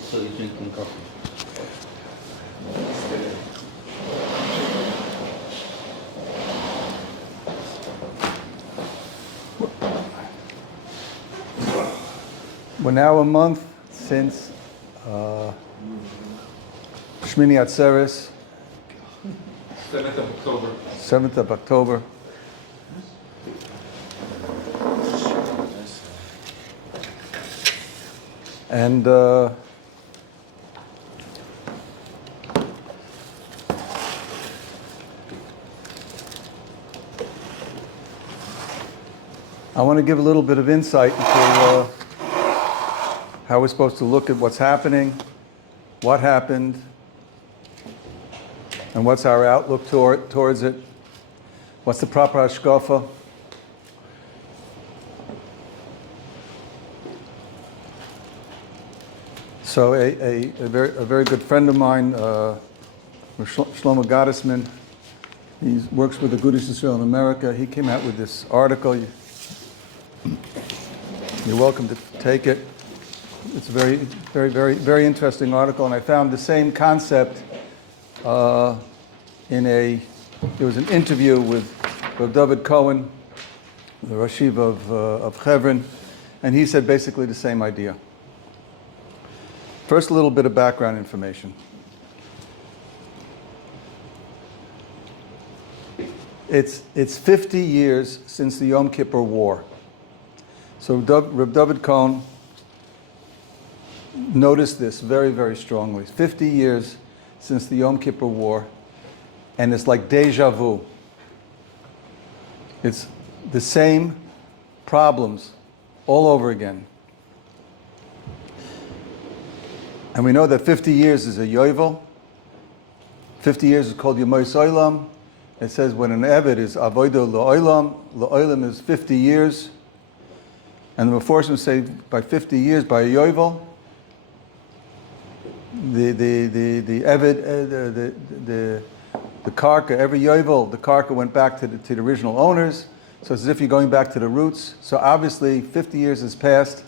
Also, you're drinking coffee. We're now a month since Shmini Atzeres, 7th of October. 7th of October. And I want to give a little bit of insight into how we're supposed to look at what's happening, what happened, and what's our outlook towards it. What's the proper hashkafa? So a very good friend of mine, Shlomo Gottesman, he works with the Agudas Yisrael in America. He came out with this article. You're welcome to take it. It's a very interesting article, and I found the same concept there was an interview with Rav David Cohen, the Rosh Yeshiva of Hebron, and he said basically the same idea. First, a little bit of background information. It's 50 years since the Yom Kippur War. So Rav David Cohen noticed this very strongly. 50 years since the Yom Kippur War, and it's like deja vu. It's the same problems all over again. And we know that 50 years is a yovel. 50 years is called Yomos Olam. It says when an Eved is avodo la'olam is 50 years. And the Meforshim say by 50 years, by a yovel, the Eved, the karka, every yovel, the karka went back to the original owners. So it's as if you're going back to the roots. So obviously 50 years has passed,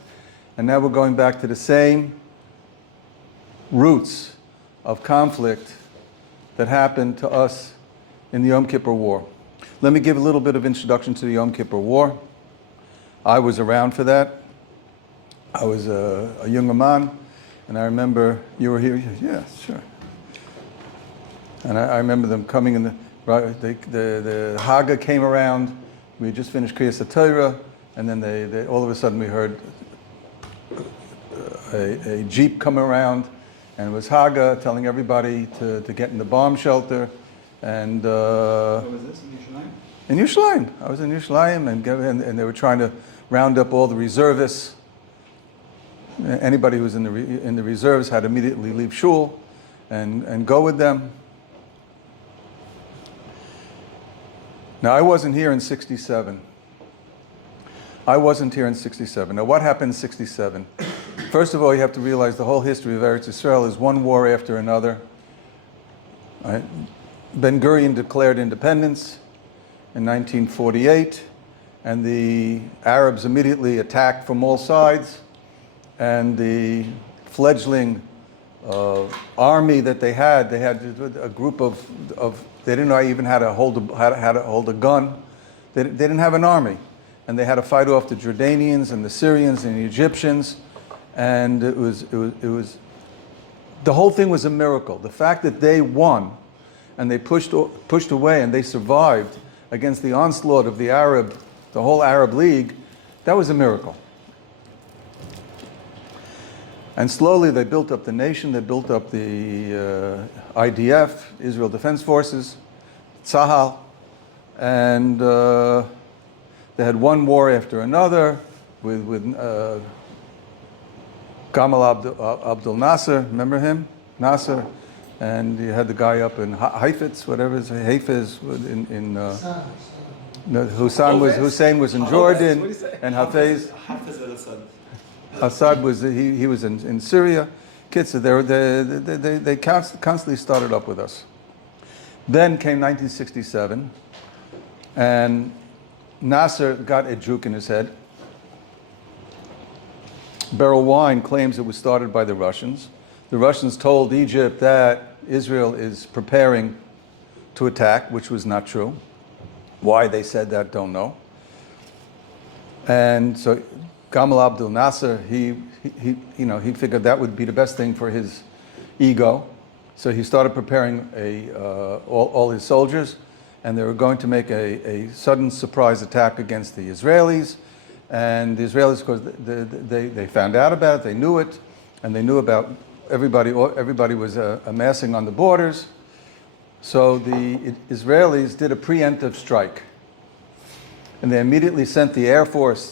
and now we're going back to the same roots of conflict that happened to us in the Yom Kippur War. Let me give a little bit of introduction to the Yom Kippur War. I was around for that. I was a younger man, and I remember you were here. Yeah, sure. And I remember them coming in the Haga came around. We had just finished Kriyas HaTorah, and then they all of a sudden we heard a jeep come around, and it was Haga telling everybody to get in the bomb shelter. And Where was this, in Yerushalayim? in Yerushalayim, I was in Yerushalayim, and they were trying to round up all the reservists. Anybody who was in the reserves had to immediately leave shul and go with them. Now, I wasn't here in 67. I wasn't here in 67. Now, what happened in 67? First of all, you have to realize the whole history of Eretz Yisrael is one war after another. Right? Ben Gurion declared independence in 1948, and the Arabs immediately attacked from all sides, and the fledgling army that they had a group of they didn't know even how to hold a gun. They didn't have an army, and they had to fight off the Jordanians and the Syrians and the Egyptians, and it was the whole thing was a miracle. The fact that they won, and they pushed away, and they survived against the onslaught of the whole Arab League, that was a miracle. And slowly they built up the nation, they built up the IDF, Israel Defense Forces, Tzahal, and they had one war after another with Gamal Abdel Nasser, remember him? Nasser, and you had the guy up in Haifetz, whatever it is, Haifez Hussein was in Jordan, and Hafez. Assad was he was in Syria. Kids, they constantly started up with us. Then came 1967, and Nasser got a juke in his head. Beryl Wine claims it was started by the Russians. the Russians told Egypt that Israel is preparing to attack, which was not true. Why they said that, don't know. And so Gamal Abdel Nasser, he figured that would be the best thing for his ego. So he started preparing all his soldiers, and they were going to make a sudden surprise attack against the Israelis. And the Israelis, of course, they found out about it, they knew it, and they knew about everybody was amassing on the borders. So the Israelis did a preemptive strike. And they immediately sent the Air Force,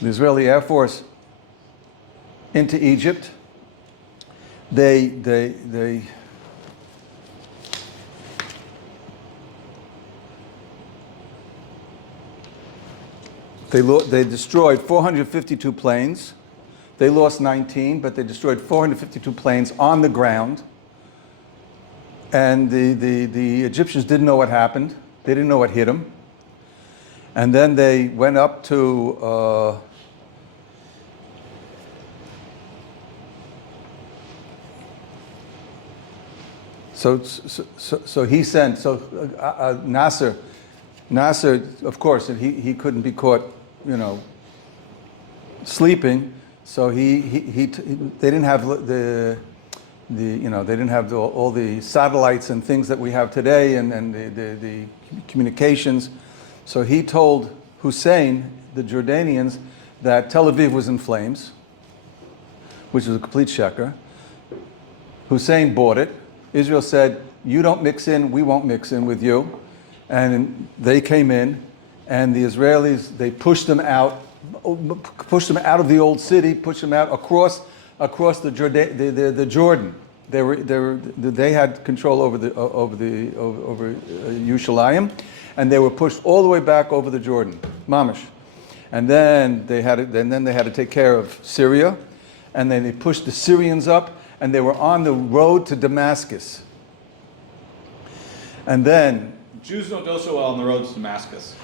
the Israeli Air Force, into Egypt. They destroyed 452 planes. They lost 19, but they destroyed 452 planes on the ground. And the Egyptians didn't know what happened. They didn't know what hit them. And then they went up to so he sent Nasser, of course, and he couldn't be caught, sleeping. So they didn't have they didn't have all the satellites and things that we have today, and the communications. So he told Hussein, the Jordanians, that Tel Aviv was in flames, which was a complete sheker. Hussein bought it. Israel said, you don't mix in, we won't mix in with you. And they came in, and the Israelis, they pushed them out of the old city, pushed them out across the Jordan. They had control over Yerushalayim, and they were pushed all the way back over the Jordan, Mamish. And then they had to take care of Syria, and then they pushed the Syrians up, and they were on the road to Damascus. And then Jews don't go so well on the road to Damascus.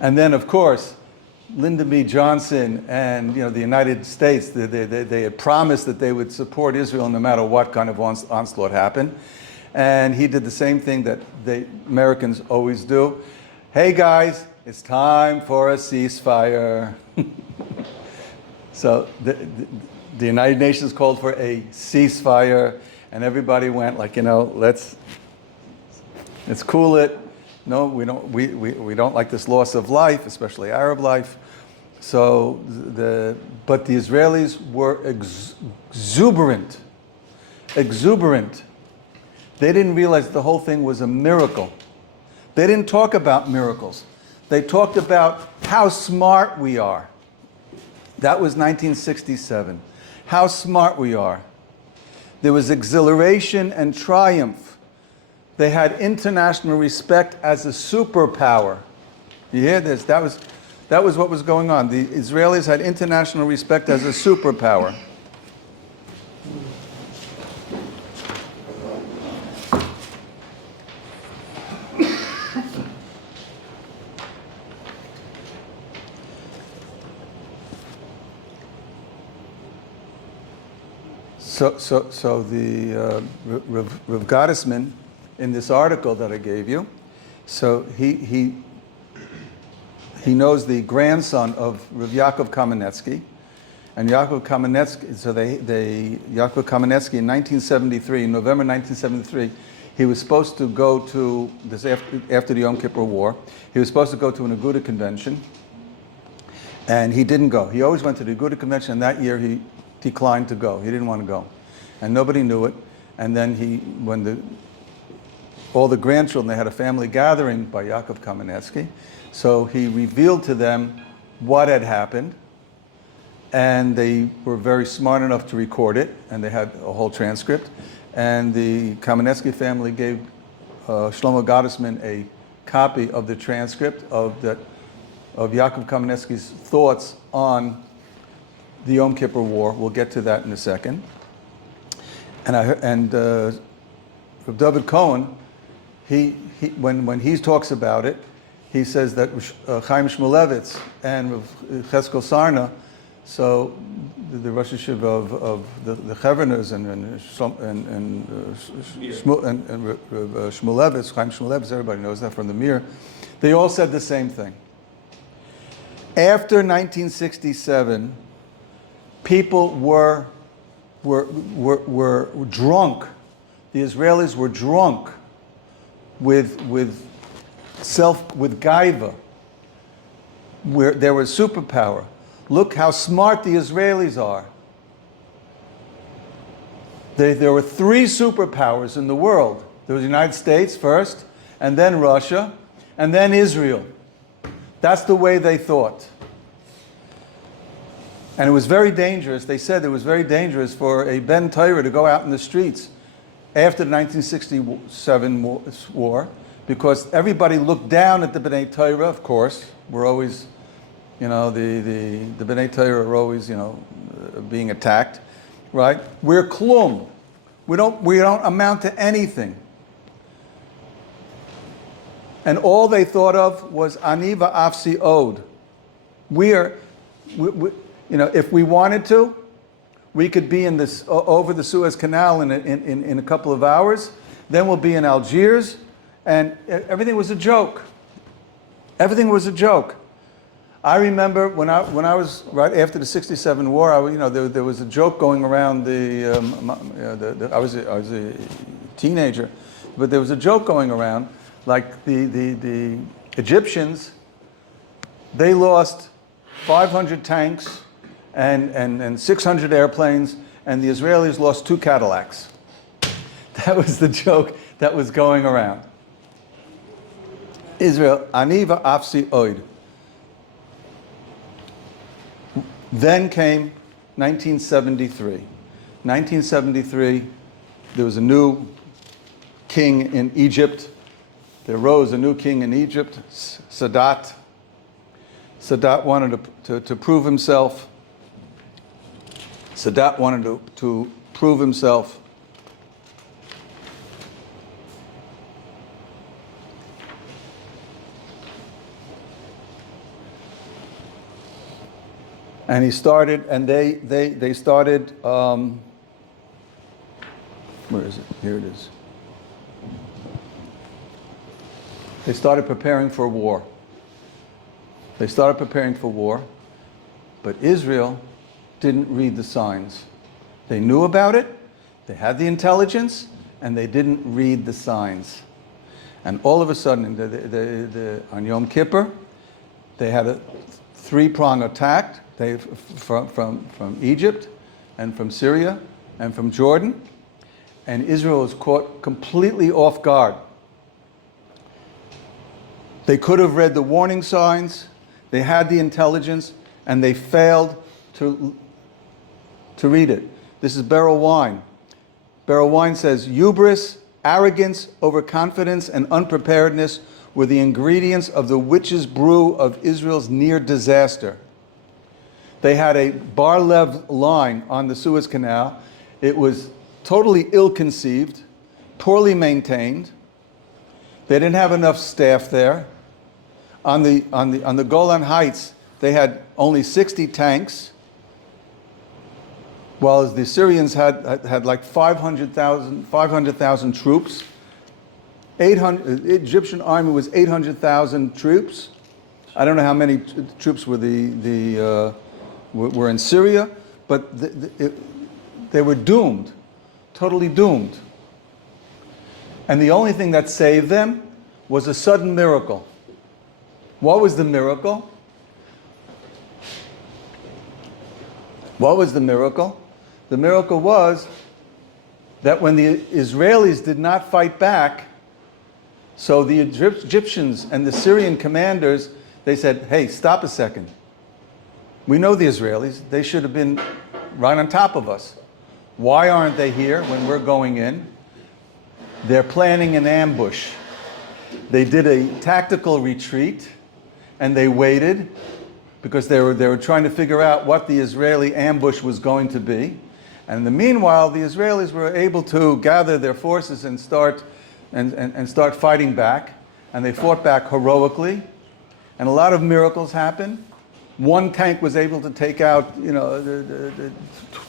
And then, of course, Lyndon B. Johnson and the United States, they had promised that they would support Israel no matter what kind of onslaught happened. And he did the same thing that the Americans always do. Hey guys, it's time for a ceasefire. So the United Nations called for a ceasefire, and everybody went like, let's cool it. No, we don't like this loss of life, especially Arab life. So but the Israelis were exuberant. They didn't realize the whole thing was a miracle. They didn't talk about miracles. They talked about how smart we are. That was 1967. How smart we are. There was exhilaration and triumph. They had international respect as a superpower. You hear this? That was what was going on. The Israelis had international respect as a superpower. So the Rav Gottesman, in this article that I gave you, so he knows the grandson of Rav Yaakov Kamenetsky, and Yaakov Kamenetsky. So Yaakov Kamenetsky in 1973, in November 1973, he was supposed to go to this after the Yom Kippur War. He was supposed to go to an Aguda convention, and he didn't go. He always went to the Aguda convention, and that year he declined to go. He didn't want to go, and nobody knew it. And then all the grandchildren, they had a family gathering by Yaakov Kamenetsky. So he revealed to them what had happened, and they were very smart enough to record it, and they had a whole transcript. And the Kamenetsky family gave Shlomo Gottesman a copy of the transcript of Yaakov Kamenetsky's thoughts on the Yom Kippur War. We'll get to that in a second. And Rav David Cohen, when he talks about it, he says that Chaim Shmulevitz and Cheskel Sarna, so the Rosh Hashiva of the Cheveners and Shmulevitz, Chaim Shmulevitz, everybody knows that from the Mir, they all said the same thing. After 1967, people were drunk. The Israelis were drunk with gaiva. Where there was superpower. Look how smart the Israelis are. There were three superpowers in the world. There was the United States first, and then Russia, and then Israel. That's the way they thought. And it was very dangerous. They said it was very dangerous for a Ben Torah to go out in the streets after the 1967 war, because everybody looked down at the B'nai Torah, of course. We're always, the B'nai Torah are always, being attacked, right? We're klum. We don't amount to anything. And all they thought of was ani va'afsi od. If we wanted to, we could be in this over the Suez Canal in a couple of hours. Then we'll be in Algiers, and everything was a joke. Everything was a joke. I remember when I was right after the '67 war. There was a joke going around I was a teenager, but there was a joke going around like the Egyptians. They lost 500 tanks and 600 airplanes, and the Israelis lost 2 Cadillacs. That was the joke that was going around. Israel, aniva afsi oid. Then came 1973. 1973, there was a new king in Egypt. There rose a new king in Egypt, Sadat. Sadat wanted to prove himself. Sadat wanted to prove himself. And he started, and they started, where is it? Here it is. They started preparing for war. They started preparing for war, but Israel didn't read the signs. They knew about it, they had the intelligence, and they didn't read the signs. And all of a sudden, on Yom Kippur, they had a 3-prong attack. From Egypt, and from Syria, and from Jordan, and Israel was caught completely off guard. They could have read the warning signs, they had the intelligence, and they failed to read it. This is Beryl Wine. Beryl Wine says, hubris, arrogance, overconfidence, and unpreparedness were the ingredients of the witch's brew of Israel's near disaster. They had a bar-lev line on the Suez Canal. It was totally ill-conceived, poorly maintained. They didn't have enough staff there. On the Golan Heights, they had only 60 tanks, while the Syrians had like 500,000 troops. Egyptian army was 800,000 troops. I don't know how many troops were were in Syria, but they were doomed, totally doomed. And the only thing that saved them was a sudden miracle. What was the miracle? What was the miracle? The miracle was that when the Israelis did not fight back, so the Egyptians and the Syrian commanders, they said, hey, stop a second. We know the Israelis. They should have been right on top of us. Why aren't they here when we're going in? They're planning an ambush. They did a tactical retreat, and they waited because they were trying to figure out what the Israeli ambush was going to be. And in the meanwhile, the Israelis were able to gather their forces and start fighting back. And they fought back heroically. and a lot of miracles happened. One tank was able to take out, the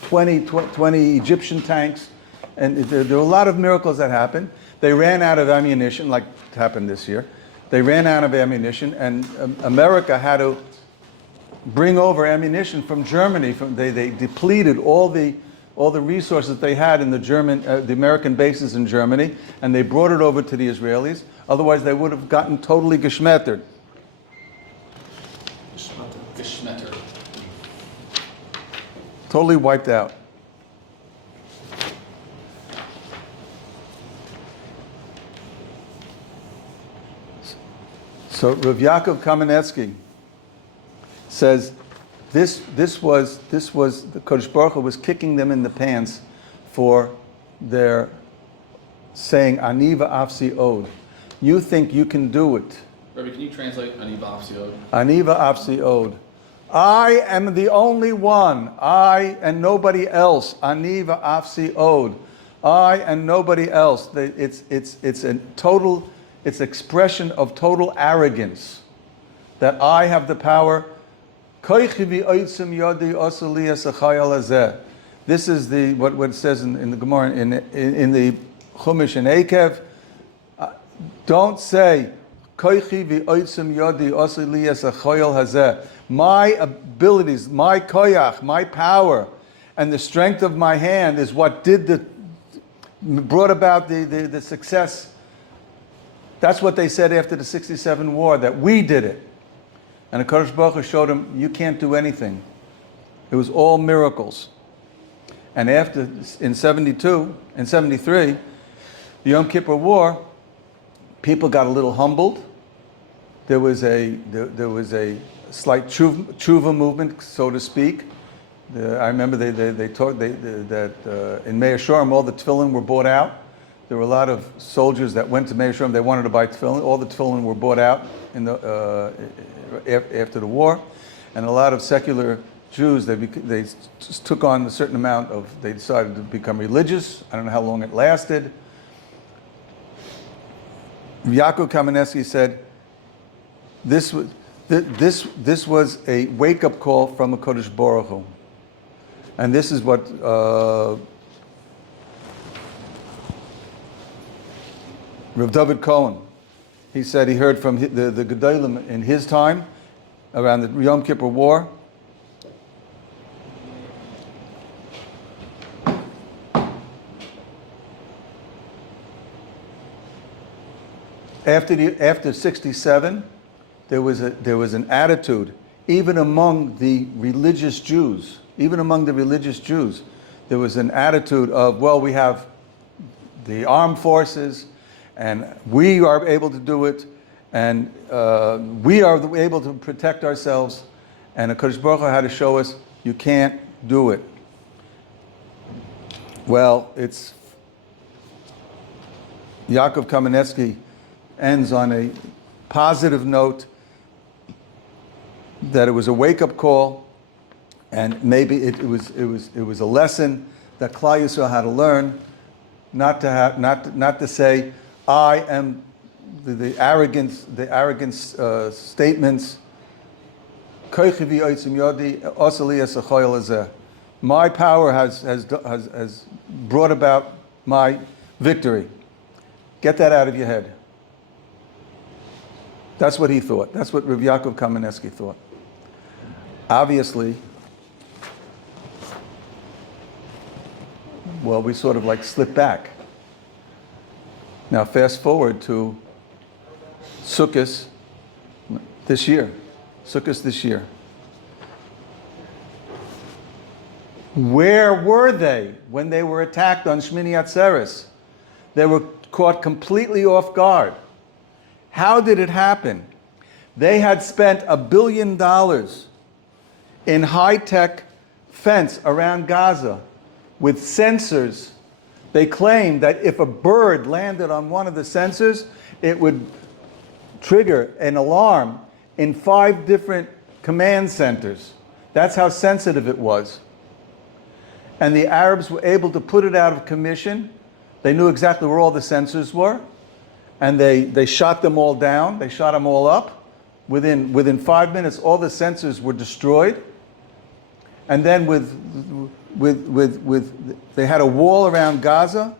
20 Egyptian tanks, and there were a lot of miracles that happened. They ran out of ammunition, like happened this year. They ran out of ammunition, and America had to bring over ammunition from Germany. They depleted all the resources they had in the American bases in Germany, and they brought it over to the Israelis. Otherwise, they would have gotten totally geschmettered. Geschmetter. Totally wiped out. So Rav Yaakov Kamenetsky says this was the Kodesh Baruch Hu was kicking them in the pants for their saying Aniva Afsi Od. You think you can do it. Rabbi, can you translate Aniva Afsi Od? Aniva Afsi Od. I am the only one. I and nobody else. Aniva Afsi Od. I and nobody else. It's a total. It's expression of total arrogance that I have the power. This is what it says in the Gemara in the Chumash in Ekev. Don't say my abilities, my koyach, my power, and the strength of my hand is what brought about the success. That's what they said after the 67 war, that we did it. And the Kodesh Baruch Hu showed them, you can't do anything. It was all miracles. And in 72, in 73, the Yom Kippur War, people got a little humbled. There was a slight tshuva movement, so to speak. I remember they talked that in Meir Shorim all the tefillin were bought out. There were a lot of soldiers that went to Meir Shorim. They wanted to buy tefillin. All the tefillin were bought out after the war, and a lot of secular Jews they took on a certain amount of. They decided to become religious. I don't know how long it lasted. Yaakov Kamenetsky said, this was a wake-up call from a Kodesh Baruch Hu. And this is what Rav David Cohen, he said he heard from the Gedolim in his time, around the Yom Kippur War. After 67, there was an attitude, even among the religious Jews, there was an attitude of, well, we have the armed forces, and we are able to do it, and we are able to protect ourselves, and the Kodesh Baruch Hu had to show us, you can't do it. Well, it's Yaakov Kamenetsky ends on a positive note that it was a wake-up call, and maybe it was a lesson that Klal Yisrael had to learn, not to say I am the arrogance statements. My power has brought about my victory. Get that out of your head. That's what he thought. That's what Rav Yaakov Kamenetsky thought. Obviously, well, we sort of like slip back. Now fast forward to Sukkot this year. Where were they when they were attacked on Shmini Atzeres? They were caught completely off guard. How did it happen? They had spent $1 billion in high-tech fence around Gaza with sensors. They claimed that if a bird landed on one of the sensors, it would trigger an alarm in 5 different command centers. That's how sensitive it was. And the Arabs were able to put it out of commission. They knew exactly where all the sensors were. And they shot them all down. They shot them all up. within 5 minutes, all the sensors were destroyed. And then they had a wall around Gaza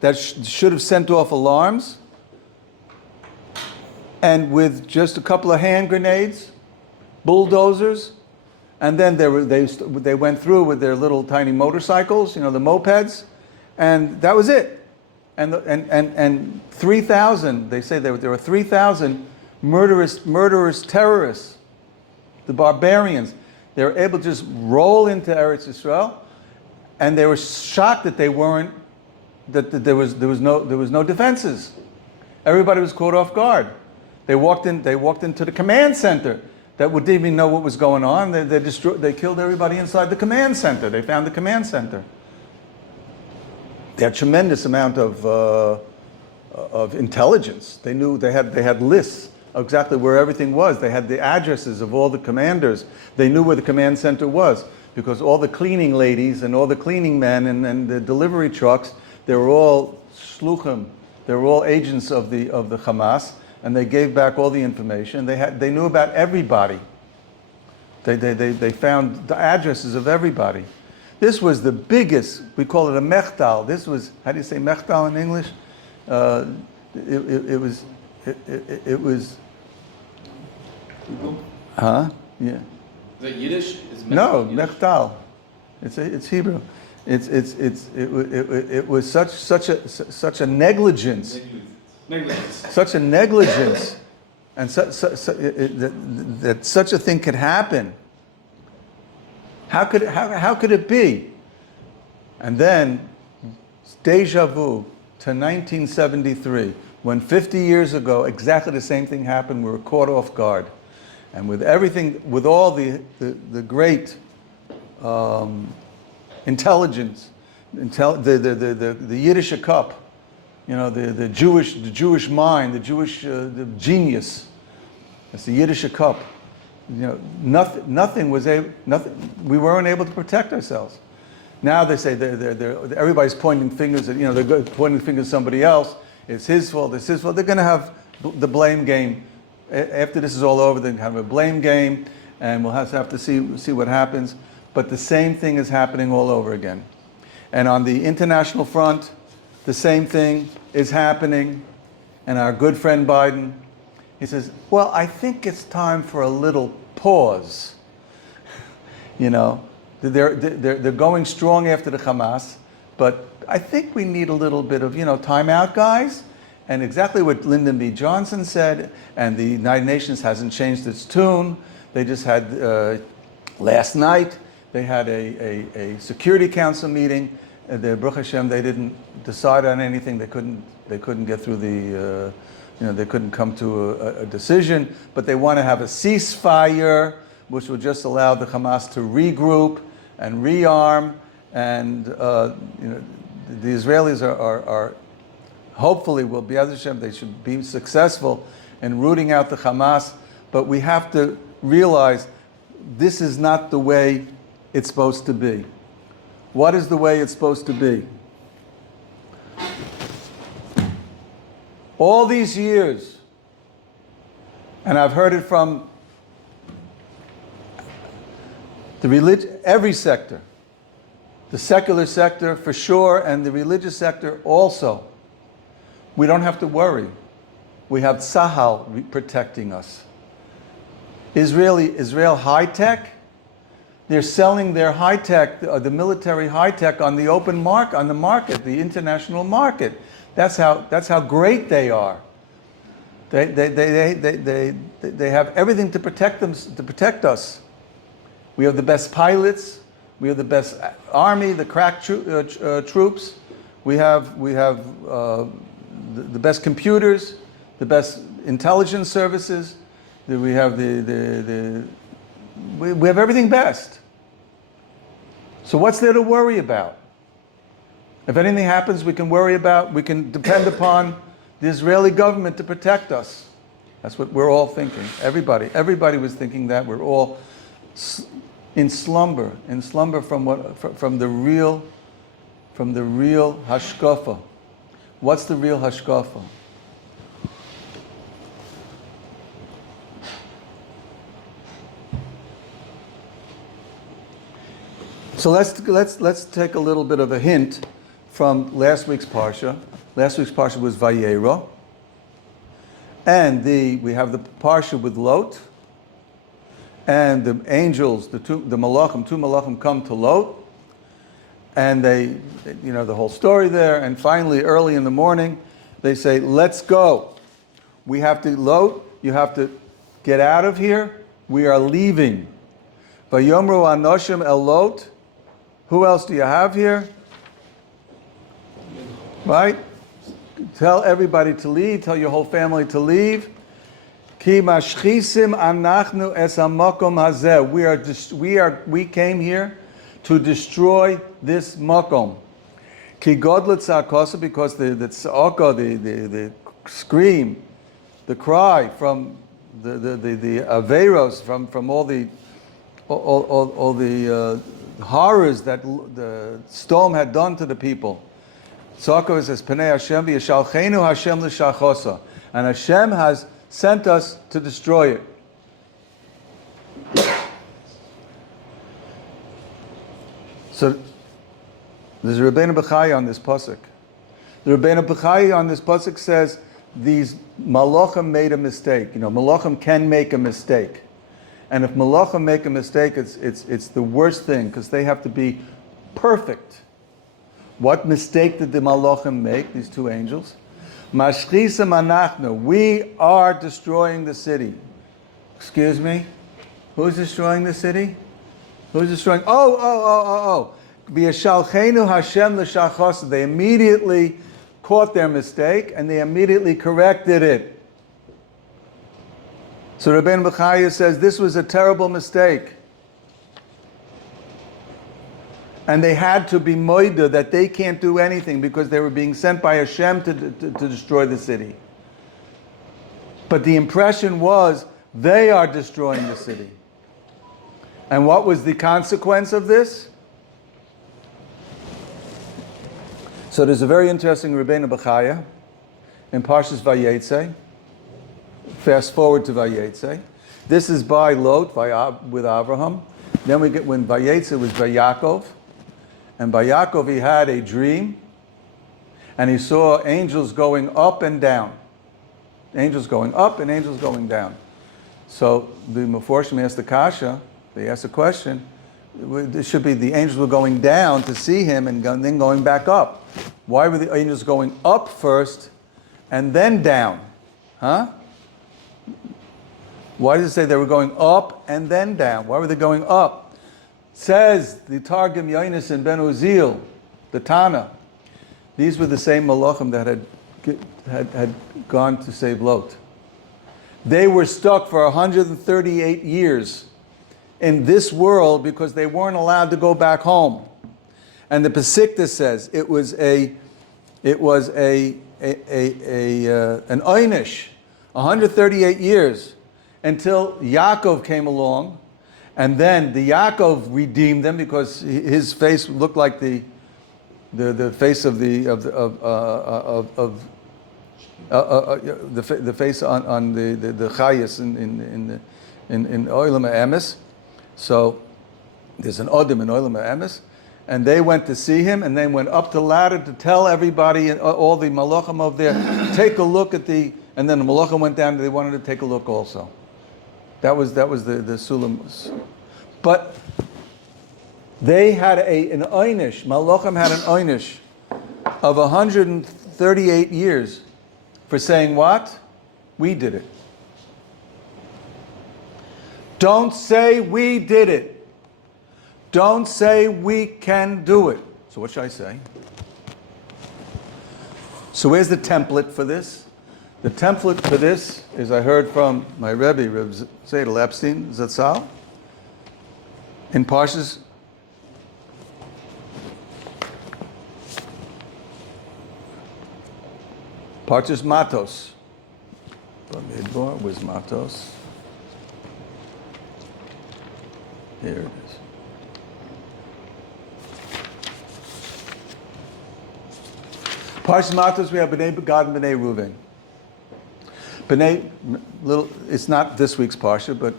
that should have sent off alarms. And with just a couple of hand grenades, bulldozers, and then they went through with their little tiny motorcycles, the mopeds, and that was it. And 3,000, they say there were 3,000 murderous terrorists, the barbarians. They were able to just roll into Eretz Yisrael, and they were shocked that there was no defenses. Everybody was caught off guard. They walked into the command center that didn't even know what was going on. They killed everybody inside the command center. They found the command center. They had tremendous amount of intelligence. They knew they had lists of exactly where everything was. They had the addresses of all the commanders. They knew where the command center was because all the cleaning ladies and all the cleaning men and the delivery trucks, they were all shluchim. They were all agents of the Hamas, and they gave back all the information. They knew about everybody. They found the addresses of everybody. This was the biggest, we call it a mechtal. This was, how do you say mechtal in English? It was, huh? Yeah. Is that Yiddish? No, mechtal. It's Hebrew. It was such a negligence. Such a negligence, and that such a thing could happen. How could it be? And then, deja vu to 1973, when 50 years ago, exactly the same thing happened. We were caught off guard, and with everything, with all the great intelligence, the Yiddish cup. The Jewish mind, the Jewish the genius. It's the Yiddish cup. Nothing. We weren't able to protect ourselves. Now they say everybody's pointing fingers at they're pointing fingers at somebody else. It's his fault. It's his fault. They're going to have the blame game after this is all over. They're going to have a blame game, and we'll have to see what happens. But the same thing is happening all over again, and on the international front. The same thing is happening, and our good friend Biden, he says, well, I think it's time for a little pause. They're going strong after the Hamas, but I think we need a little bit of, time out, guys. And exactly what Lyndon B. Johnson said, and the United Nations hasn't changed its tune. They just had, last night, they had a Security Council meeting. The Baruch Hashem, they didn't decide on anything. They couldn't get through they couldn't come to a decision. But they want to have a ceasefire, which would just allow the Hamas to regroup and rearm. And the Israelis are hopefully will be, Hashem, they should be successful in rooting out the Hamas. But we have to realize this is not the way it's supposed to be. What is the way it's supposed to be? All these years, and I've heard it from every sector, the secular sector for sure, and the religious sector also. We don't have to worry. We have Tzahal protecting us. Israel high-tech, they're selling their high-tech, the military high-tech on the open market, on the market, the international market. That's how great they are. They have everything to protect us. We have the best pilots. We have the best army, the crack troops. We have the best computers, the best intelligence services. We have we have everything best. So what's there to worry about? If anything happens, we can depend upon the Israeli government to protect us. That's what we're all thinking. Everybody was thinking that. We're all in slumber from the real hashkafa. What's the real hashkafa? So let's take a little bit of a hint from last week's parsha. Last week's parsha was Vayera, and we have the parsha with Lot, and the angels, the two malachim come to Lot, and they, the whole story there, and finally early in the morning, they say, "Let's go. We have to, Lot, you have to get out of here. We are leaving." Vayomru anoshim el Lot. Who else do you have here? Right? Tell everybody to leave. Tell your whole family to leave. Ki mashchisim anachnu es hamakom hazeh. We came here to destroy this makom. Ki godlet tza'akosa, because the tza'aka, the scream, the cry from the averos, from all the horrors that the storm had done to the people. Tza'aka says, Penei Hashem v'yashalchenu Hashem l'shachosa, and Hashem has sent us to destroy it. So there's a Rabbeinu Bechai on this pasuk. The Rabbeinu Bechai on this pasuk says these malachim made a mistake. Malachim can make a mistake, and if malachim make a mistake, it's the worst thing, because they have to be perfect. What mistake did the malachim make? These two angels. Mashchisam anachnu. We are destroying the city. Excuse me? Who's destroying the city? Who's destroying? Oh. V'yashalchenu Hashem l'shachos. They immediately caught their mistake and they immediately corrected it. So Rabbeinu Bechaya says this was a terrible mistake. And they had to be moida that they can't do anything because they were being sent by Hashem to destroy the city. But the impression was they are destroying the city. And what was the consequence of this? So there's a very interesting Rabbeinu Bechaya in Parshas Vayetze. Fast forward to Vayetze. This is by Lot with Abraham. Then we get when Vayetze was by Yaakov. And by Yaakov he had a dream, and he saw angels going up and down. Angels going up and angels going down. So the Meforshim asked the Kasha, they asked a question, this should be the angels were going down to see him and then going back up. Why were the angels going up first and then down? Huh? Why does it say they were going up and then down? Why were they going up? Says the Targum Yonis and Ben Uzziel, the Tana, these were the same malachim that had gone to save Lot. They were stuck for 138 years in this world because they weren't allowed to go back home. And the Pesikta says it was an einish, 138 years, until Yaakov came along. And then the Yaakov redeemed them because his face looked like the face of the face on the Chayas in Olam HaEmes. So there's an Odim in Olam HaEmes, and they went to see him, and they went up the ladder to tell everybody, all the malachim over there, take a look at the. And then the malachim went down, and they wanted to take a look also. That was the Sulam. But they had an einish, Malachim had an einish of 138 years for saying what? We did it. Don't say we did it. Don't say we can do it. So what should I say? So where's the template for this? The template for this is I heard from my Rebbe, Reb Zedel Epstein Zatzal, in Parshas Matos. Bamidbar was Matos. Here it is. Parshas Matos, we have B'nai Gad and B'nai Reuven. It's not this week's parsha, but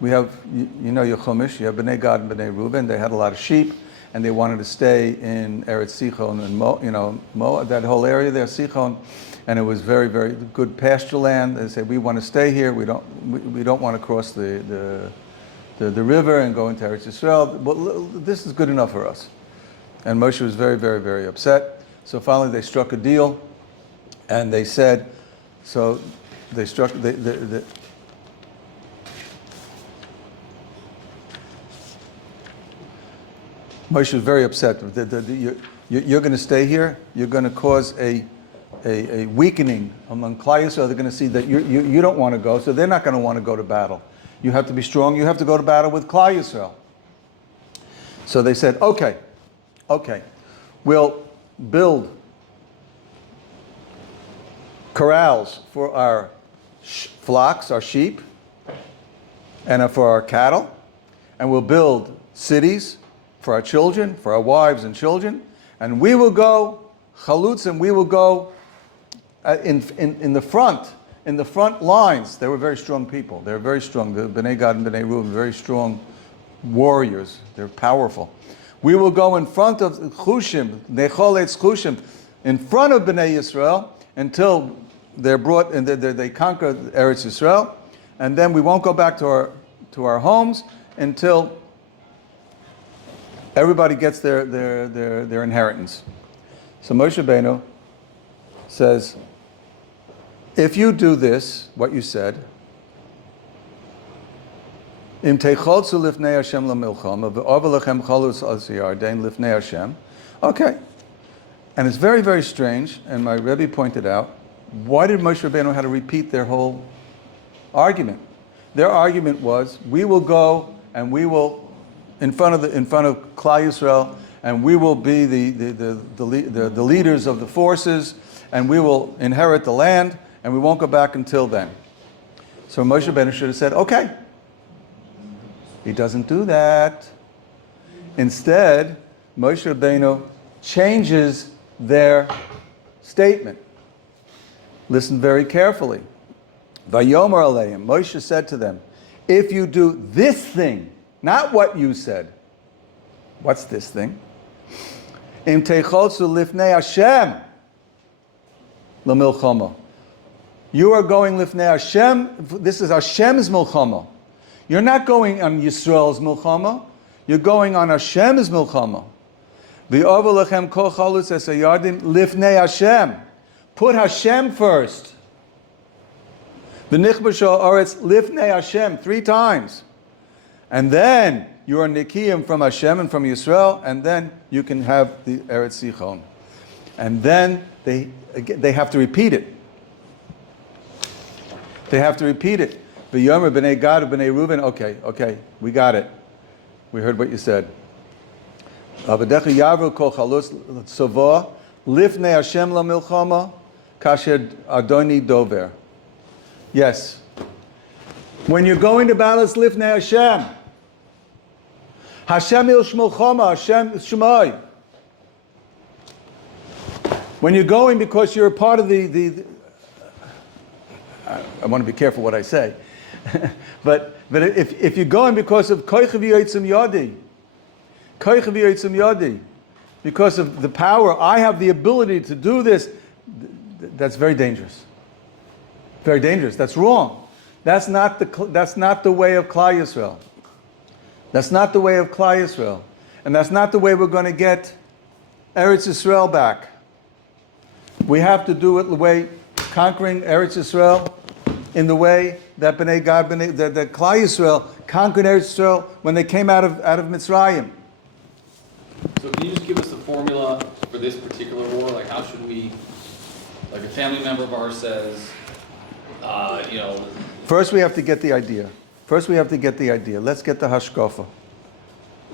we have, you know your Chumash, you have Bnei Gad and Bnei Reuben. They had a lot of sheep, and they wanted to stay in Eretz Sichon and that whole area there, Sichon, and it was very, very good pasture land. They said, we want to stay here. We don't want to cross the river and go into Eretz Yisrael. Well, this is good enough for us. And Moshe was very, very, very upset. So finally, they struck a deal, and they said, so they struck Moshe was very upset. You're going to stay here. You're going to cause a weakening among Klal Yisrael. They're going to see that you don't want to go, so they're not going to want to go to battle. You have to be strong. You have to go to battle with Klal Yisrael. So they said, okay, we'll build corrals for our flocks, our sheep, and for our cattle, and we'll build cities for our children, for our wives and children, and we will go chalutz, and we will go in the front lines. They were very strong people. They were very strong. The Bnei Gad and Bnei Reuben, very strong warriors. They're powerful. We will go in front of Chushim, Nechol Eitz Chushim, in front of Bnei Yisrael until they're brought and they conquer Eretz Yisrael, and then we won't go back to our homes until everybody gets their inheritance. So Moshe Rabbeinu says, if you do this, what you said, Im techotzu lifnei Hashem lamilchama v'ova lechem chalutz az yarden lifnei Hashem. Okay. And it's very, very strange, and my Rebbe pointed out, why did Moshe Rabbeinu have to repeat their whole argument? Their argument was, we will go and we will in front of Klal Yisrael, and we will be the leaders of the forces, and we will inherit the land, and we won't go back until then. So Moshe Rabbeinu should have said, okay. He doesn't do that. Instead, Moshe Rabbeinu changes their statement. Listen very carefully. Vayomer aleim, Moshe said to them, if you do this thing, not what you said. What's this thing? Im techotzu lifnei Hashem lamilchama. You are going lifnei Hashem. This is Hashem's milchama. You're not going on Yisrael's milchama. You're going on Hashem's milchama. V'yova lechem kol chalutz es hayardim lifnei Hashem. Put Hashem first. V'nichbasha aretz lifnei Hashem 3 times. And then you are Nikiyim from Hashem and from Yisrael, and then you can have the Eretz Sichon. And then they have to repeat it. They have to repeat it. V'yomer b'nei Gad b'nei Reuben. Okay, we got it. We heard what you said. Avadecha yavru kol chalutz tzova lifnei Hashem lamilchama kasher Adoni dover. Yes. When you're going to battle, it's lifnei Hashem. Hashem il shmulchama, Hashem shemai. When you're going because you're a part of the I want to be careful what I say. but if you're going because of koich v'yotzim yadi, because of the power, I have the ability to do this, that's very dangerous. Very dangerous. That's wrong. That's not the way of Klal Yisrael. That's not the way of Klal Yisrael. And that's not the way we're going to get Eretz Yisrael back. We have to do it the way, conquering Eretz Yisrael in the way that Bnei Gad, that Klal Yisrael conquered Eretz Yisrael when they came out of Mitzrayim. So can you just give us the formula for this particular war? Like how should we, like a family member of ours says, First we have to get the idea. Let's get the hashkafa.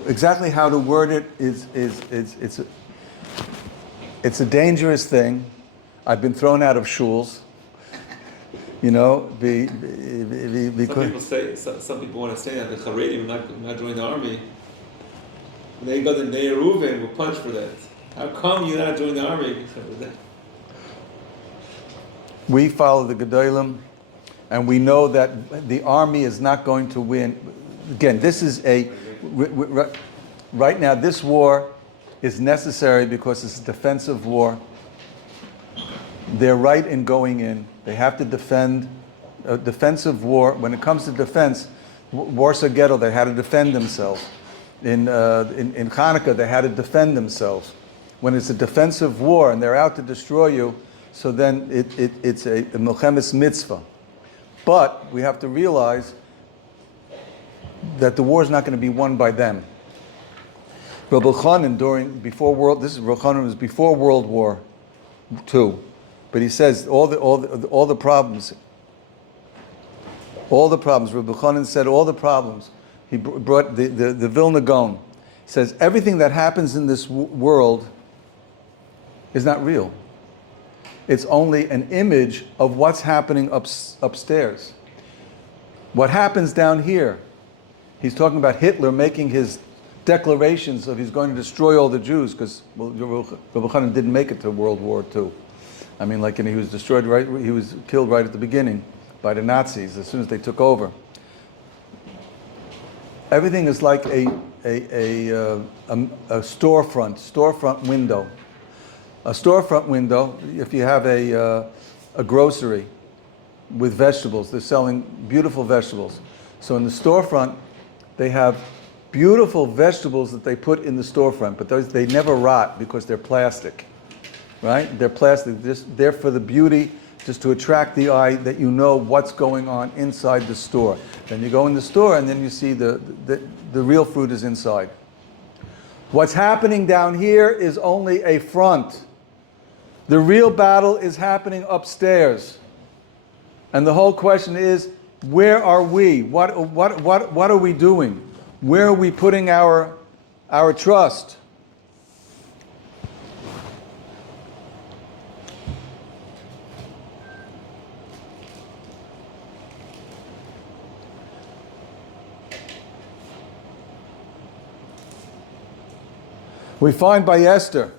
Exactly how to word it it's a dangerous thing. I've been thrown out of shuls. Because some people want to say that the Haredim not join the army. When they go to Bnei Reuven, will punch for that. How come you not join the army? We follow the Gedolim, and we know that the army is not going to win. again, this is right now, this war is necessary because it's a defensive war. They're right in going in. They have to defend. A defensive war, when it comes to defense, Warsaw Ghetto, they had to defend themselves. In Hanukkah, they had to defend themselves. When it's a defensive war and they're out to destroy you, so then it's a Milchemes mitzvah. But we have to realize that the war is not going to be won by them. Rabbi Chanan this is Rabbi Chanan was before World War II, but he says all the problems. Rabbi Chanan said all the problems. He brought the Vilna Gaon. He says everything that happens in this world is not real. It's only an image of what's happening upstairs. What happens down here, he's talking about Hitler making his declarations of he's going to destroy all the Jews, because Rabbi Chanan didn't make it to World War II. I mean, he was destroyed he was killed right at the beginning by the Nazis as soon as they took over. Everything is like a storefront window. A storefront window, if you have a grocery with vegetables, they're selling beautiful vegetables. So in the storefront, they have beautiful vegetables that they put in the storefront, but they never rot because they're plastic, right? They're plastic, they're for the beauty, just to attract the eye that you know what's going on inside the store. Then you go in the store and then you see the real fruit is inside. What's happening down here is only a front. The real battle is happening upstairs. And the whole question is, where are we? What are we doing? Where are we putting our trust? We find by Esther.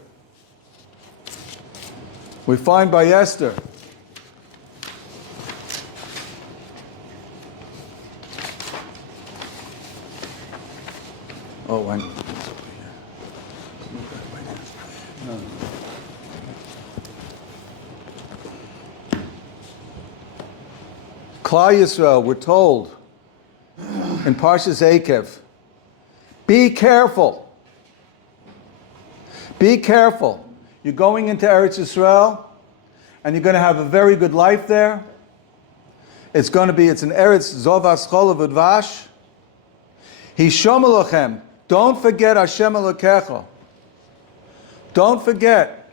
Oh, I know. Klal Yisrael, we're told in Parshas Akev, be careful. Be careful. You're going into Eretz Yisrael, and you're going to have a very good life there. It's an Eretz Zovas Cholav Udvash. Hishom Elochem. Don't forget Hashem Elokecha. Don't forget.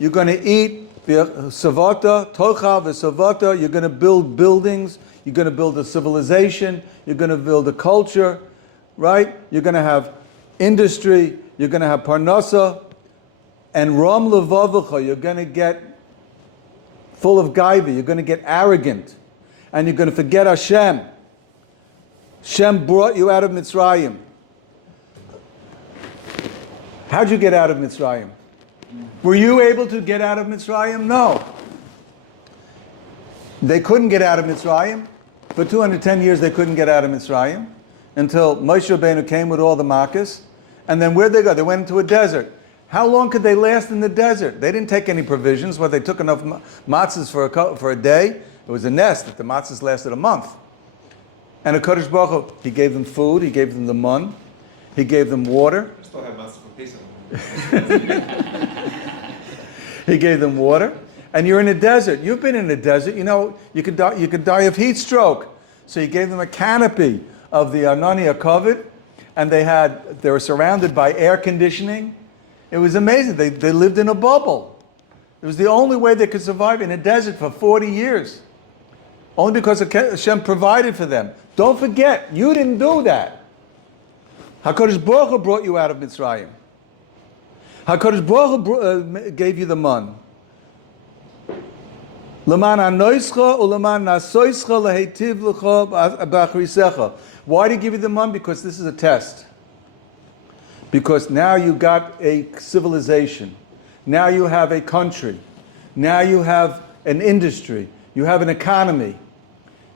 You're going to eat Savata, Tocha v'Savata. You're going to build buildings. You're going to build a civilization. You're going to build a culture, right? You're going to have industry. You're going to have Parnasa. And Ram Levavacha, you're going to get full of gaiva. You're going to get arrogant. And you're going to forget Hashem. Hashem brought you out of Mitzrayim. How'd you get out of Mitzrayim? Were you able to get out of Mitzrayim? No. They couldn't get out of Mitzrayim. For 210 years they couldn't get out of Mitzrayim until Moshe Rabbeinu came with all the Makkahs. And then where'd they go? They went into a desert. How long could they last in the desert? They didn't take any provisions. They took enough matzahs for a day. It was a nest that the matzahs lasted a month. And a Kodesh Baruch Hu, he gave them food, he gave them the mun, he gave them water. I still have matzah from Pesach. He gave them water. And you're in a desert. You've been in a desert. You know, you could die of heat stroke. So he gave them a canopy of the Anani HaKavod, and they were surrounded by air conditioning. It was amazing. They lived in a bubble. It was the only way they could survive in a desert for 40 years. Only because Hashem provided for them. Don't forget, you didn't do that. HaKadosh Baruch Hu brought you out of Mitzrayim. HaKadosh Baruch Hu gave you the man. L'man anoischa u'leman nasoischa lehetiv l'cha b'achrisecha. Why did he give you the man? Because this is a test. Because now you got a civilization. Now you have a country. Now you have an industry. You have an economy.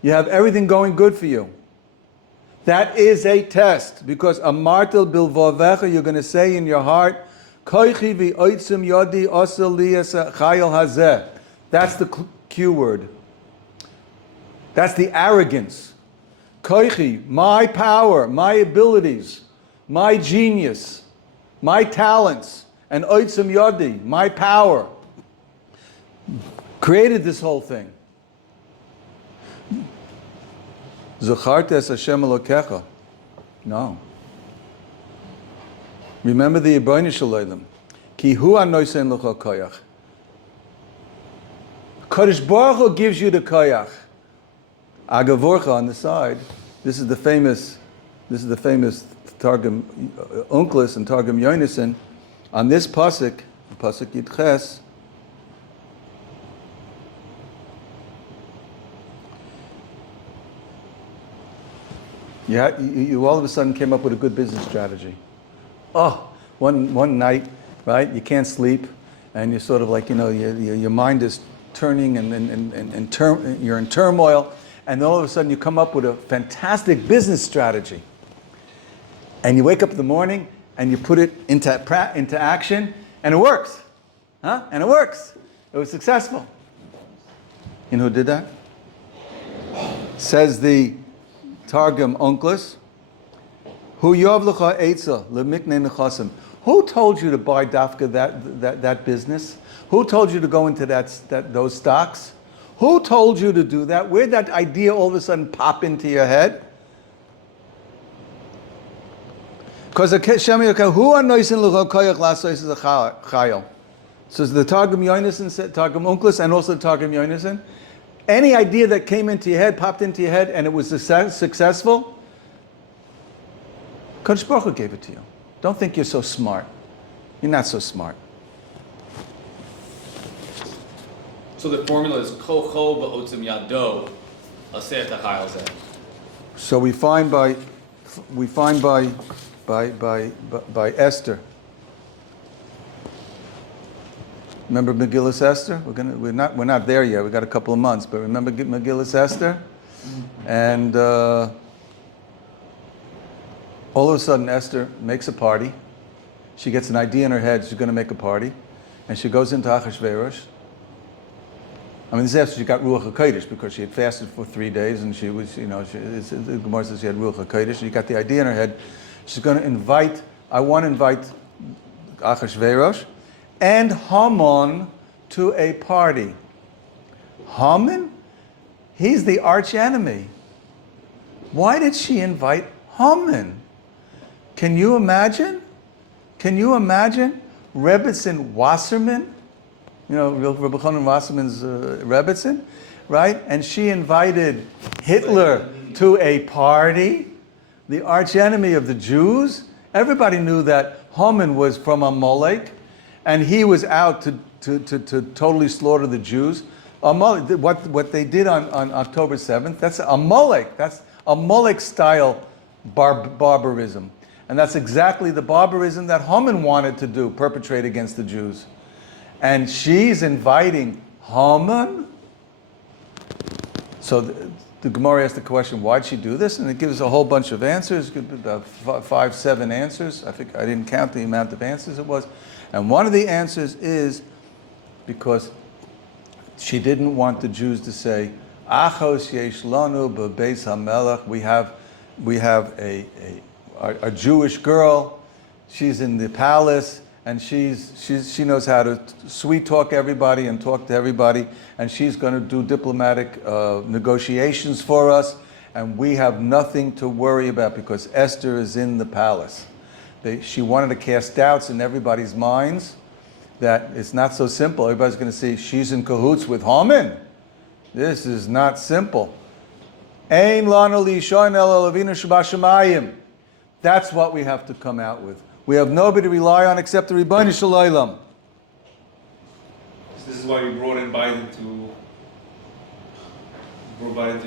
You have everything going good for you. That is a test, because amartel bilvavecha, you're going to say in your heart, koichi v'oitzim yodi osel liyas chayil hazeh. That's the Q word. That's the arrogance. Koichi, my power, my abilities, my genius, my talents, and oitzim yodi, my power, created this whole thing. Zachartes Hashem Elokecha. No. Remember the Yibbono Shalom. Ki hu anoisen l'cha koyach. Kadosh Baruch Hu gives you the koyach. Agavorcha on the side. This is the famous Targum Unclus and Targum Yonason. On this pasuk Yitches. You all of a sudden came up with a good business strategy. Oh, one night, right? You can't sleep, and you're sort of like, your mind is turning, and you're in turmoil, and then all of a sudden you come up with a fantastic business strategy. And you wake up in the morning, and you put it into action, and it works. Huh? And it works. It was successful. You know who did that? Says the Targum Unclus, Hu yov l'cha eitza lemiknei nechasim. Who told you to buy dafka that business? Who told you to go into those stocks? Who told you to do that? Where did that idea all of a sudden pop into your head? Because Hashem hu anoisin l'cha koyach lasois is a chayil. So the Targum Yonason said, Targum Unclus, and also the Targum Yonason. Any idea that came into your head, popped into your head, and it was successful, Kadosh Baruch Hu gave it to you. Don't think you're so smart. You're not so smart. So the formula is kocho v'otzim yado aseh t'chayil zeh. So we find by Esther. Remember Megillas Esther? We're not there yet. We got a couple of months, but remember Megillas Esther? And all of a sudden, Esther makes a party. She gets an idea in her head. She's going to make a party, and she goes into Achashverosh. I mean, this is after she got Ruach HaKodesh, because she had fasted for 3 days, and she was, the Gemara says she had Ruach HaKodesh. She got the idea in her head. She's going to invite. I want to invite Achashverosh and Haman to a party. Haman? He's the arch enemy. Why did she invite Haman? Can you imagine? Rebbetzin Wasserman? Rebbe Chanan Wasserman's Rebbetzin, right? And she invited Hitler to a party, the arch enemy of the Jews. Everybody knew that Haman was from Amalek, and he was out to totally slaughter the Jews. What they did on October 7th, that's Amalek. That's Amalek-style barbarism. And that's exactly the barbarism that Haman wanted to do, perpetrate against the Jews. And she's inviting Haman. So the Gemara asked the question, why'd she do this? And it gives a whole bunch of answers, about 5, 7 answers. I think I didn't count the amount of answers it was. And one of the answers is because she didn't want the Jews to say, Achos yesh lanu b'beis hamelech. We have a Jewish girl. She's in the palace, and she knows how to sweet talk everybody and talk to everybody, and she's going to do diplomatic negotiations for us, and we have nothing to worry about because Esther is in the palace. She wanted to cast doubts in everybody's minds that it's not so simple. Everybody's going to see she's in cahoots with Haman. This is not simple. Ein lanu li'ishayin ela Avinu shebashamayim. That's what we have to come out with. We have nobody to rely on except the Ribbono Shel Olam. This is why you brought Biden to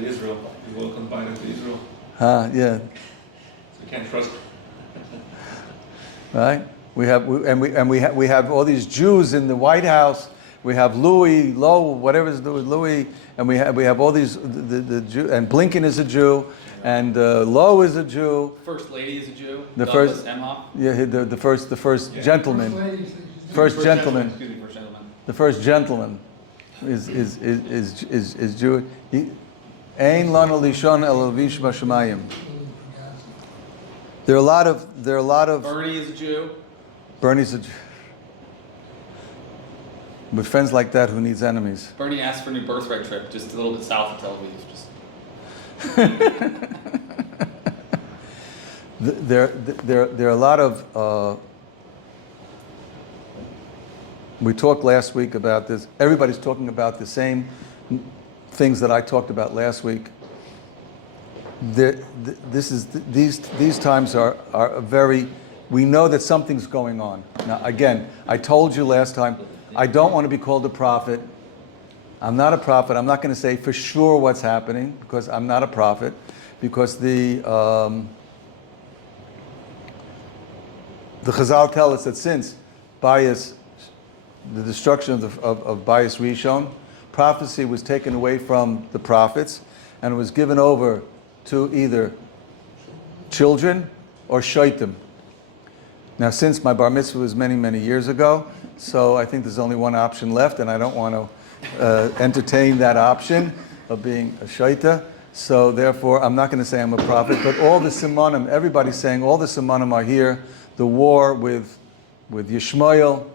Israel. You welcomed Biden to Israel. Yeah. So you can't trust him. Right? We have all these Jews in the White House, we have Louis, whatever is Louis, and we have all these, the Jew, and Blinken is a Jew, and Lowe is a Jew. First lady is a Jew. The Douglas first, Emhoff. yeah, the first gentleman, Excuse me, first gentleman, first gentleman. the first gentleman is Jewish. Ein lana lishon el vish b'shamayim. There are a lot of. Bernie is a Jew. Bernie's a Jew. With friends like that, who needs enemies? Bernie asked for a new birthright trip just a little bit south of Tel Aviv. Just There are a lot of. We talked last week about this. Everybody's talking about the same things that I talked about last week. These times are very. We know that something's going on. Now, again, I told you last time, I don't want to be called a prophet. I'm not a prophet. I'm not going to say for sure what's happening because I'm not a prophet. Because the Chazal tell us that since the destruction of Bayis Rishon, prophecy was taken away from the prophets and was given over to either children or shaitim. Now, since my bar mitzvah was many, many years ago, so I think there's only one option left, and I don't want to entertain that option of being a shaita. So therefore, I'm not going to say I'm a prophet, but all the simanim, everybody's saying all the simanim are here. The war with Yishmael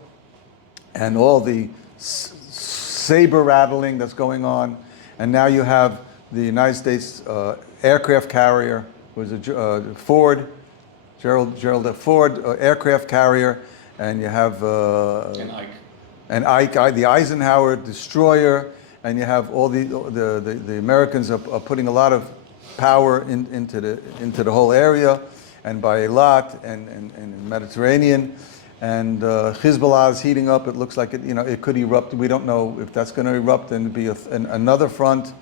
and all the saber rattling that's going on, and now you have the United States aircraft carrier, was a Ford, Gerald Ford aircraft carrier, and you have and Ike. the Eisenhower destroyer, and you have all the Americans are putting a lot of power into the whole area, and by Eilat and Mediterranean, and Hezbollah is heating up. It looks like it could erupt. We don't know if that's going to erupt and be another front.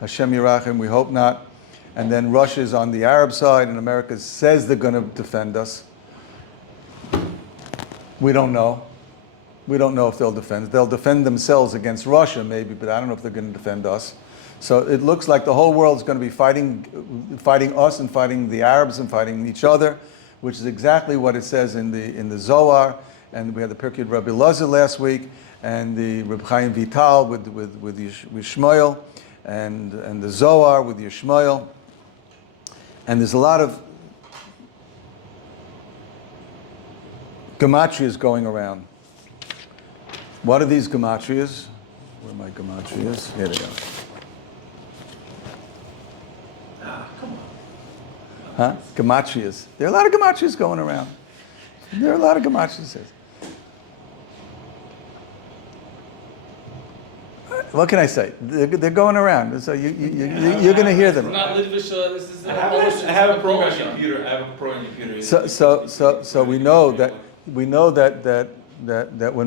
Hashem Yirachim, we hope not. And then Russia's on the Arab side, and America says they're going to defend us. We don't know. We don't know if they'll defend. They'll defend themselves against Russia, maybe, but I don't know if they're going to defend us. So it looks like the whole world's going to be fighting us and fighting the Arabs and fighting each other, which is exactly what it says in the Zohar. And we had the Pirkei Rabbi Elazar last week, and the Reb Chaim Vital with Yishmael, and the Zohar with Yishmael. And there's a lot of gematrias going around. What are these gematrias? Where are my gematrias? Here they are. Come on. Huh? Gematrias. There are a lot of gematrias going around. There are a lot of gematrias. What can I say? They're going around, so you're going to hear them. It's not Litvisha. This is I have a program computer. I have a program computer. So we know that when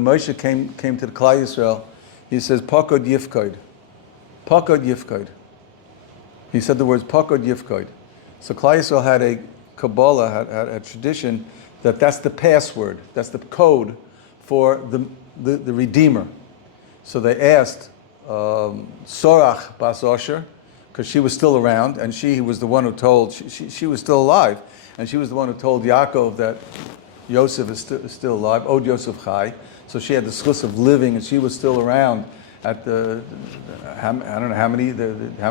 Moshe came to the Klal Yisrael, he says Pakod Yifkod. Pakod Yifkod. He said the words Pakod Yifkod. So Klal Yisrael had a Kabbalah, had a tradition that's the password, that's the code for the Redeemer. So they asked Sorach Bas Osher, because she was still around, and she was the one who told, she was still alive, and she was the one who told Yaakov that Yosef is still alive, Od Yosef Chai. So she had the schus of living, and she was still around at I don't know how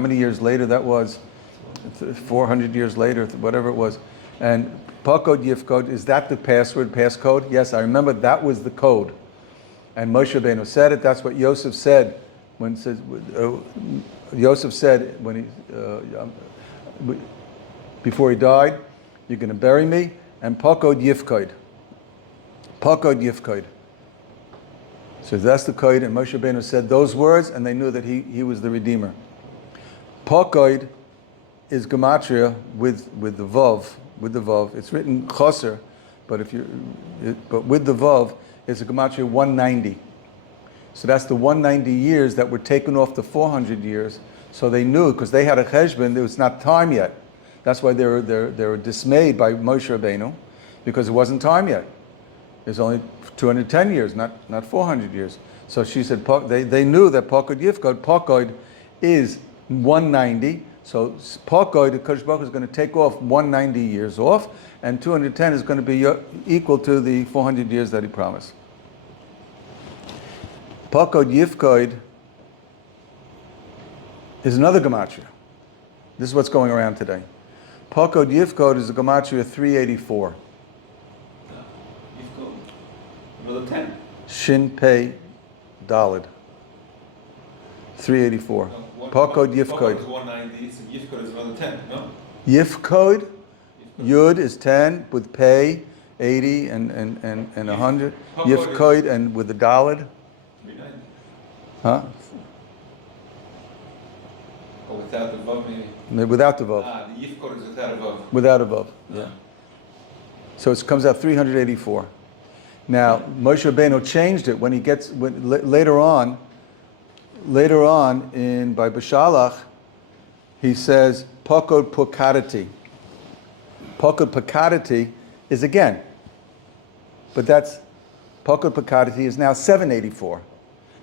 many years later that was, 400 years later, whatever it was. And Pakod Yifkod, is that the passcode? Yes, I remember that was the code. And Moshe Rabbeinu said it. That's what Yosef said when before he died, you're going to bury me, and Pakod Yifkod. Pakod Yifkod. So that's the code, and Moshe Rabbeinu said those words, and they knew that he was the Redeemer. Pakod is gematria with the vav. It's written chaser, but with the vav, it's a gematria 190. So that's the 190 years that were taken off the 400 years. So they knew, because they had a cheshbon, it was not time yet. That's why they were dismayed by Moshe Rabbeinu, because it wasn't time yet. It's only 210 years, not 400 years. So she said, they knew that Pakod Yifkod, Pakod is 190. So Pakod, the Kodesh Baruch Hu is going to take off 190 years off, and 210 is going to be equal to the 400 years that he promised. Pakod Yifkod is another gematria. This is what's going around today. Pakod Yifkod is a gematria 384. Yifkod. Another 10. Shin Pei Dalid. 384. Pakod Yifkod. Pakod is 190, so Yifkod is another 10, no? Yifkod, Yud is 10 with Pei, 80 and 100. Yifkod and with the Dalid. 390. Huh? Or without the Vav, maybe? Without the Vav. The Yifkod is without a Vav. Without a Vav, yeah. So it comes out 384. Now, Moshe Rabbeinu changed it when he gets, later on by Bashalach, he says, Pakod Pukadati. Pakod Pukadati is again, but that's, Pakod Pukadati is now 784.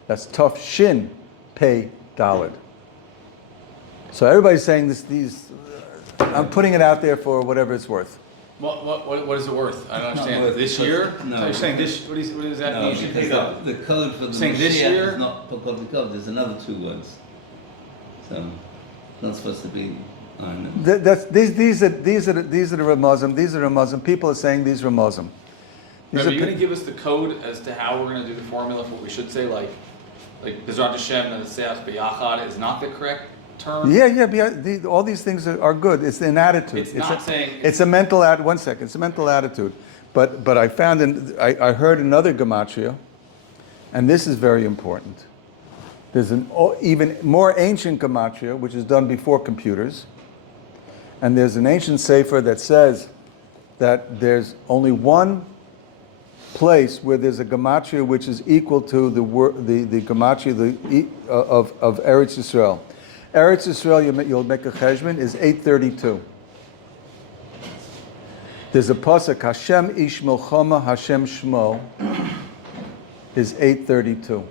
That's Tuf Shin Pei Dalid. So everybody's saying these, I'm putting it out there for whatever it's worth. What is it worth? I don't understand. No, This because- year? no. So you're saying this, what does that No, mean? because the code for the Saying this Mashiach year? is not Pakod V'Kod, there's another two words. So, not supposed to be, I don't know. These are the Ramazim. These are Ramazim. People are saying these Ramazim. Are you going to give us the code as to how we're going to do the formula for what we should say? Like Bezrat Hashem and Seach B'Yachad is not the correct term? Yeah. All these things are good. It's an attitude. It's not saying... It's a mental attitude. 1 second. It's a mental attitude. But I found, I heard another gematria, and this is very important. There's an even more ancient gematria, which is done before computers. And there's an ancient sefer that says that there's only one place where there's a gematria which is equal to the gematria of Eretz Yisrael. Eretz Yisrael, you'll make a cheshbon, is 832. There's a pasuk, Hashem ish milchama, Hashem shmo, is 832.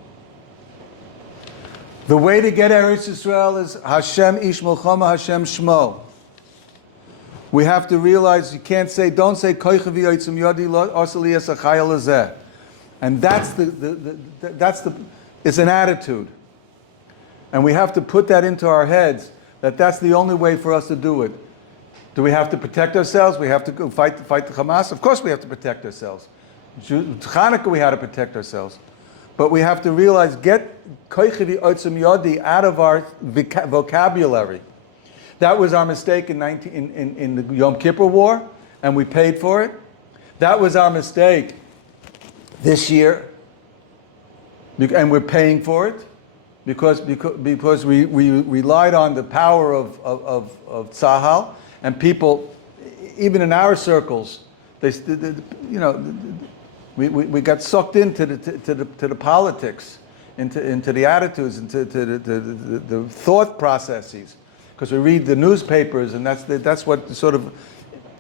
The way to get Eretz Yisrael is Hashem ish milchama, Hashem shmo. We have to realize don't say koichav yotzim yodi asali esachayil lazeh, and that's it's an attitude, and we have to put that into our heads that that's the only way for us to do it. Do we have to protect ourselves? We have to go fight the Hamas. Of course, we have to protect ourselves. Chanukah, we had to protect ourselves, but we have to realize get koichav yotzim yodi out of our vocabulary. That was our mistake in the Yom Kippur War, and we paid for it. That was our mistake this year, and we're paying for it because we relied on the power of Tzahal, and people, even in our circles, we got sucked into the politics, into the attitudes, into the thought processes. Because we read the newspapers, and that's what sort of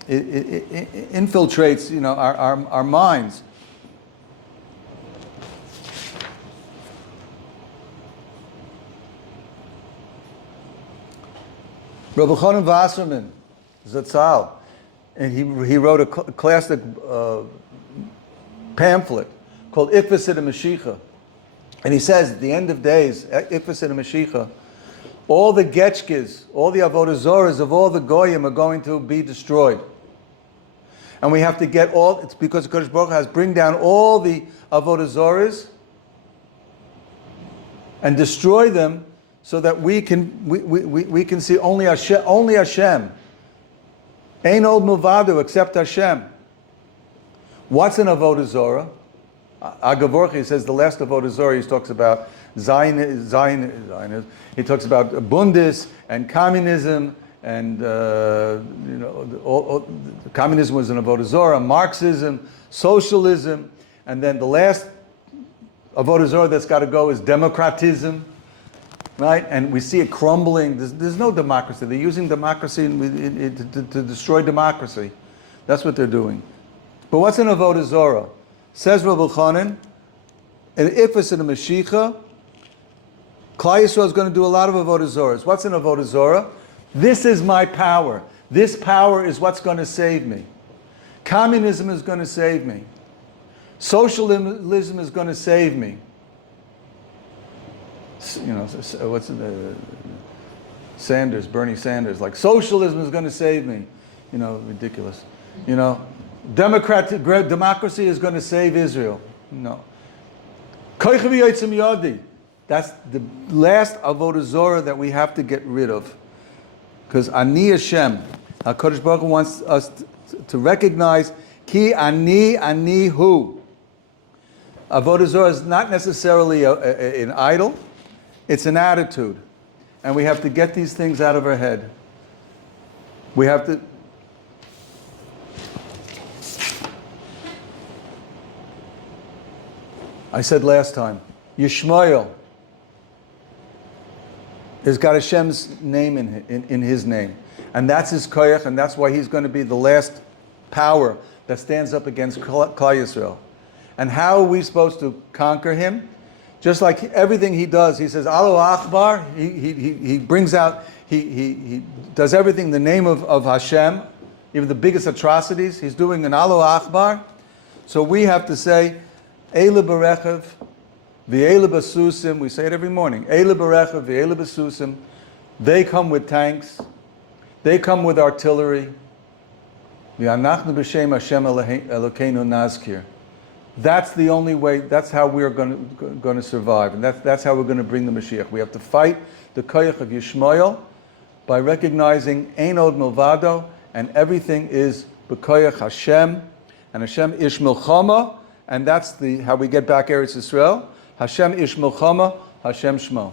infiltrates, our minds. Rabbi Chanan Wasserman, Zatzal, and he wrote a classic pamphlet called Ikvasid Mashiach, and he says at the end of days, Ikvasid Mashiach, all the getchkes, all the avodah zoras of all the goyim are going to be destroyed. And we have to get it's because Kodesh Baruch Hu has bring down all the avodah zoras and destroy them so that we can see only Hashem. Only Hashem. Ain't old Muvadu except Hashem. What's an avodah zora? Agavorchi says the last avodah zora he talks about Zionism. He talks about Bundis and communism, and communism was an avodah zora, Marxism, socialism, and then the last avodah zora that's got to go is democratism, right? And we see it crumbling. There's no democracy. They're using democracy to destroy democracy. That's what they're doing. But what's an avodah zora? Says Rabbi Chanan, an ifus and a Mashiach, Klal Yisrael is going to do a lot of Avodah Zorah. What's an Avodah Zorah? This is my power. This power is what's going to save me. Communism is going to save me. Socialism is going to save me. You know, what's the Sanders, Bernie Sanders, like socialism is going to save me. You know, ridiculous. You know, democracy is going to save Israel. No. That's the last Avodah Zorah that we have to get rid of. Because Ani Hashem, HaKadosh Baruch Hu wants us to recognize Ki Ani Hu. Avodah Zorah is not necessarily an idol, it's an attitude. And we have to get these things out of our head. We have to... I said last time, Yishmael has got Hashem's name in his name. And that's his koyach, and that's why he's going to be the last power that stands up against Klal Yisrael. And how are we supposed to conquer him? Just like everything he does, he says, Alo Akbar, he brings out, he does everything in the name of Hashem, even the biggest atrocities, he's doing an Alo Akbar. So we have to say, Eile Berechev, V'eile Basusim, we say it every morning, Eile Berechev, V'eile Basusim, they come with tanks, they come with artillery, V'anachnu b'shem Hashem Elokeinu nazkir. That's the only way, that's how we're going to survive, and that's how we're going to bring the Mashiach. We have to fight the koyach of Yishmael by recognizing Ein Od Milvado, and everything is b'koyach Hashem, and Hashem ish milchama, and that's how we get back Eretz Yisrael. Hashem ish milchama, Hashem shmo.